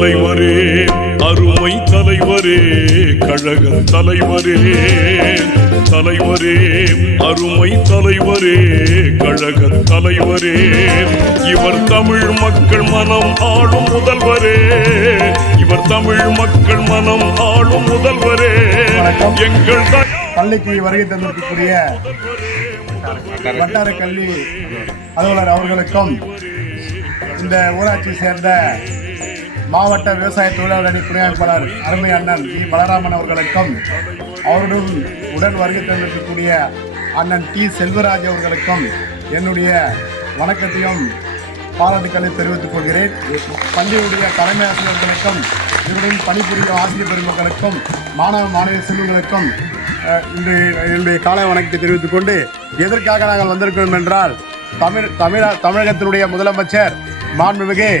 தலைவரே, அருமை தலைவரே, கழக தலைவரே, தலைவரே, அருமை தலைவரே, கழக தலைவரே, இவர் தமிழ் மக்கள் மனம் ஆளும் முதல்வரே, இவர் தமிழ் மக்கள் மனம் ஆளும் முதல்வரே. எங்கள் பள்ளிக்கு வருகை தந்திருக்கக்கூடிய வட்டார கல்வி அலுவலர் அவர்களுக்கும், இந்த ஊராட்சியை சேர்ந்த மாவட்ட விவசாய தொழிலாளர் அணி துணையாளர் அருமை அண்ணன் டி பலராமன் அவர்களுக்கும், அவருடன் உடன் வருகை தந்திருக்கக்கூடிய அண்ணன் டி செல்வராஜ் அவர்களுக்கும் என்னுடைய வணக்கத்தையும் பாராட்டுக்களை தெரிவித்துக் கொள்கிறேன். பள்ளியுடைய தலைமை ஆசிரியர்களுக்கும், இவருடன் பணிபுரியும் ஆசிரியர் பெருமக்களுக்கும், மாணவ செல்வங்களுக்கும் என்னுடைய காலை வணக்கத்தை தெரிவித்துக் கொண்டு, எதற்காக நாங்கள் வந்திருக்கிறோம் என்றால், தமிழகத்தினுடைய முதலமைச்சர் மாண்புமிகு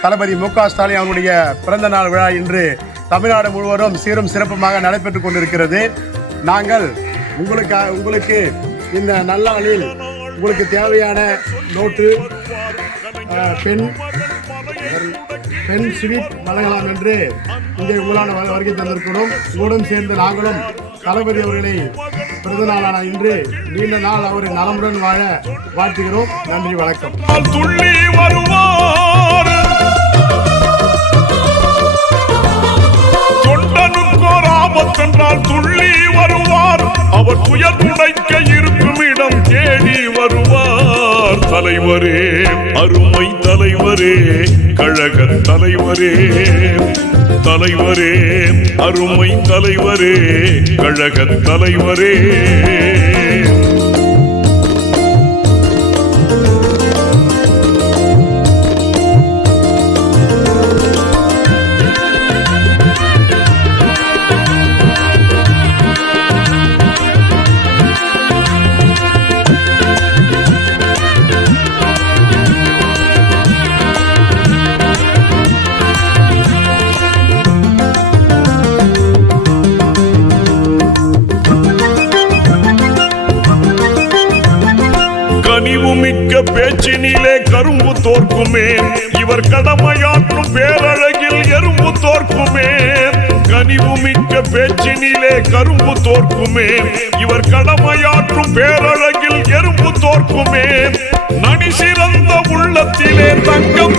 தளபதி மு.க. ஸ்டாலின் அவருடைய பிறந்த நாள் விழா இன்று தமிழ்நாடு முழுவதும் சீரும் சிறப்புமாக நடைபெற்றுக் கொண்டிருக்கிறது. நாங்கள் உங்களுக்கு இந்த நல்லாளில் உங்களுக்கு தேவையான நோட்டு, பெண் ஸ்வீட் வழங்கலாம் என்று இங்கே உங்களான வருகை தந்திருக்கிறோம். உங்களுடன் சேர்ந்து நாங்களும் தளபதி அவர்களை பிறந்த நாளான இன்று நீண்ட நாள் அவர் நலமுடன் வாழ வாழ்த்துகிறோம். நன்றி, வணக்கம். துள்ளி வருவார், தொண்டனுக்கோர் ஆபத்தென்றால் துள்ளி வருவார், அவர் துயர் துடைக்க இருக்கும் இடம் தேடி வருவார். தலைவரே, அருமை தலைவரே, கழக தலைவரே, தலைவரே, அருமை தலைவரே, கழக தலைவரே. கனிவுமிக்க பேச்சினிலே கரும்பு தோற்குமே, இவர் கடமையாற்றும் பேரழகில் எறும்பு தோற்குமே. கனிவுமிக்க பேச்சினிலே கரும்பு தோற்குமே, இவர் கடமையாற்றும் பேரழகில் எறும்பு தோற்குமே. நனி சிறந்த உள்ளத்திலே தங்கம்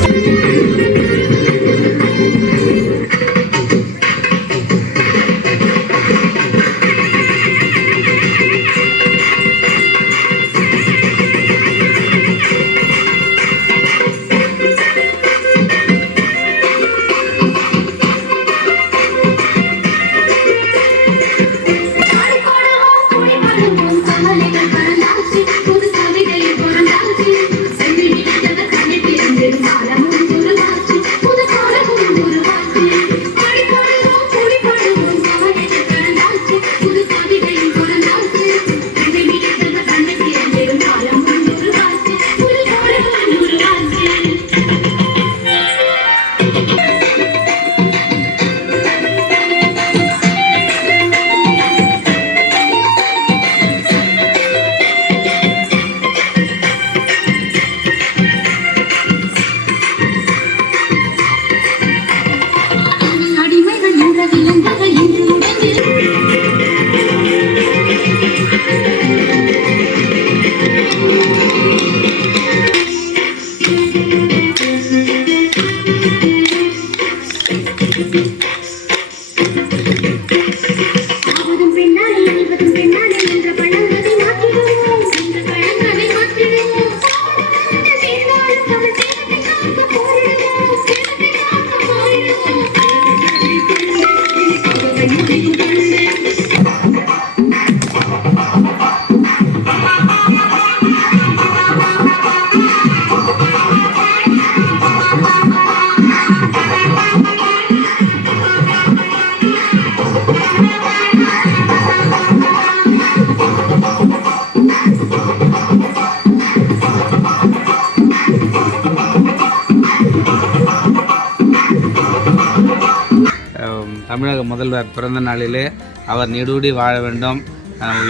தமிழக முதல்வர் பிறந்த நாளிலே அவர் நீடூடி வாழ வேண்டும்.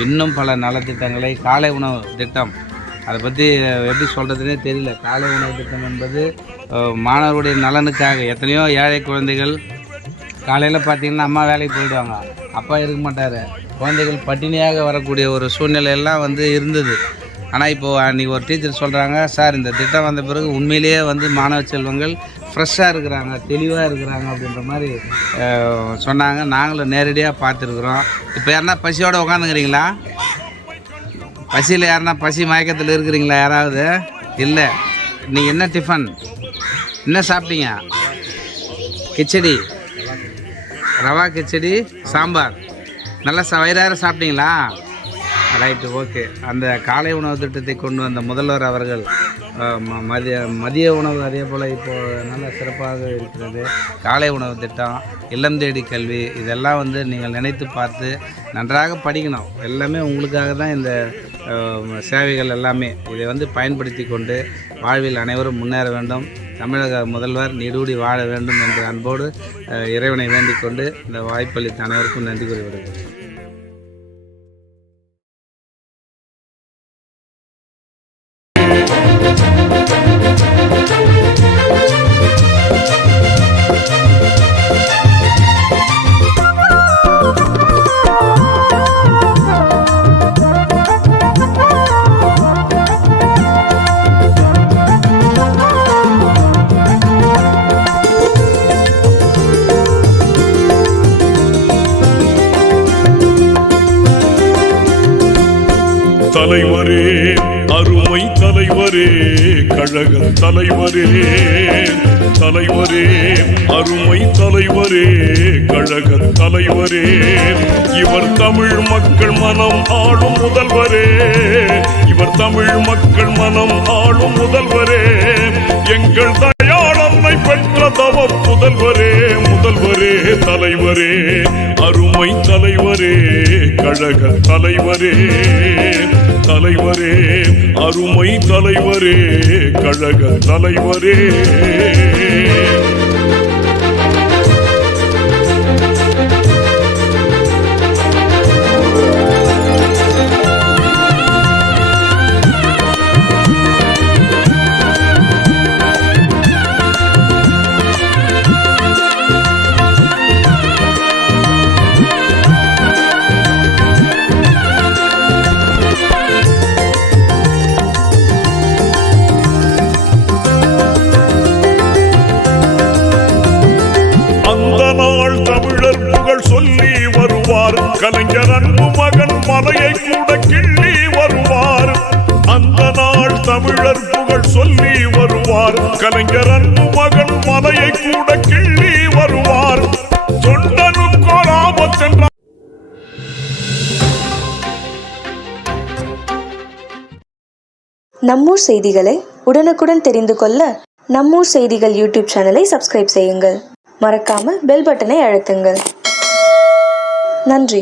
இன்னும் பல நலத்திட்டங்களை, காலை உணவு திட்டம் அதை பற்றி எப்படி சொல்கிறதுனே தெரியல. காலை உணவு திட்டம் என்பது மாணவருடைய நலனுக்காக. எத்தனையோ ஏழை குழந்தைகள் காலையில் பார்த்திங்கன்னா அம்மா வேலைக்கு போயிடுவாங்க, அப்பா இருக்க மாட்டார், குழந்தைகள் பட்டினியாக வரக்கூடிய ஒரு சூழ்நிலையெல்லாம் வந்து இருந்தது. ஆனால் இப்போது அன்றைக்கி ஒரு டீச்சர் சொல்கிறாங்க, சார் இந்த திட்டம் வந்த பிறகு உண்மையிலேயே வந்து மாணவ செல்வங்கள் ஃப்ரெஷ்ஷாக இருக்கிறாங்க, தெளிவாக இருக்கிறாங்க அப்படின்ற மாதிரி சொன்னாங்க. நாங்களும் நேரடியாக பார்த்துருக்குறோம். இப்போ யாருன்னா பசியோடு உட்காந்துக்கிறீங்களா? பசியில் யாருன்னா பசி மயக்கத்தில் இருக்கிறீங்களா யாராவது? இல்லை. நீங்கள் என்ன டிஃபன் என்ன சாப்பிட்டீங்க? கிச்சடி, ரவா கிச்சடி, சாம்பார், நல்லா வயிறார சாப்பிட்டீங்களா? Right, okay. அந்த காலை உணவு திட்டத்தை கொண்டு வந்த முதல்வர் அவர்கள் மதிய உணவு அதே போல் இப்போது நல்ல சிறப்பாக இருக்கிறது. காலை உணவு திட்டம், இல்லம் தேடி கல்வி, இதெல்லாம் வந்து நீங்கள் நினைத்து பார்த்து நன்றாக படிக்கணும். எல்லாமே உங்களுக்காக தான் இந்த சேவைகள் எல்லாமே. இதை வந்து பயன்படுத்தி கொண்டு வாழ்வில் அனைவரும் முன்னேற வேண்டும். தமிழக முதல்வர் நீடூடி வாழ வேண்டும் என்ற அன்போடு இறைவனை வேண்டிக் கொண்டு இந்த வாய்ப்பளித்த அனைவருக்கும் நன்றி கூறி விடுகிறேன். தலைவரே, அருமை தலைவரே, கழக தலைவரே, தலைவரே, அருமை தலைவரே, கழக தலைவரே, இவர் தமிழ் மக்கள் மனம் ஆளும் முதல்வரே, இவர் தமிழ் மக்கள் மனம் ஆளும் முதல்வரே, எங்கள் தயாளன்னை பெற்ற தவ புதல்வரே, முதல்வரே, தலைவரே, அருமை தலைவரே, கழக தலைவரே, தலைவரே, அருமை தலைவரே, கழக தலைவரே. சொல்லி வருவார் கலைஞர் அன்பு மகன் மலையை கூட கிள்ளி வருவார். அந்த நாள் தமிழர் புகழ் சொல்லி வருவார் கலைஞர் அன்பு மகன் மலையை கூட கிள்ளி வருவார். தொண்டனுக்கோ ஆபத்தென்ற நம்மூர் செய்திகளை உடனுக்குடன் தெரிந்து கொள்ள நம்மூர் செய்திகள் யூடியூப் சேனலை சப்ஸ்கிரைப் செய்யுங்கள். மறக்காம பெல் பட்டனை அழுத்துங்கள். நன்றி.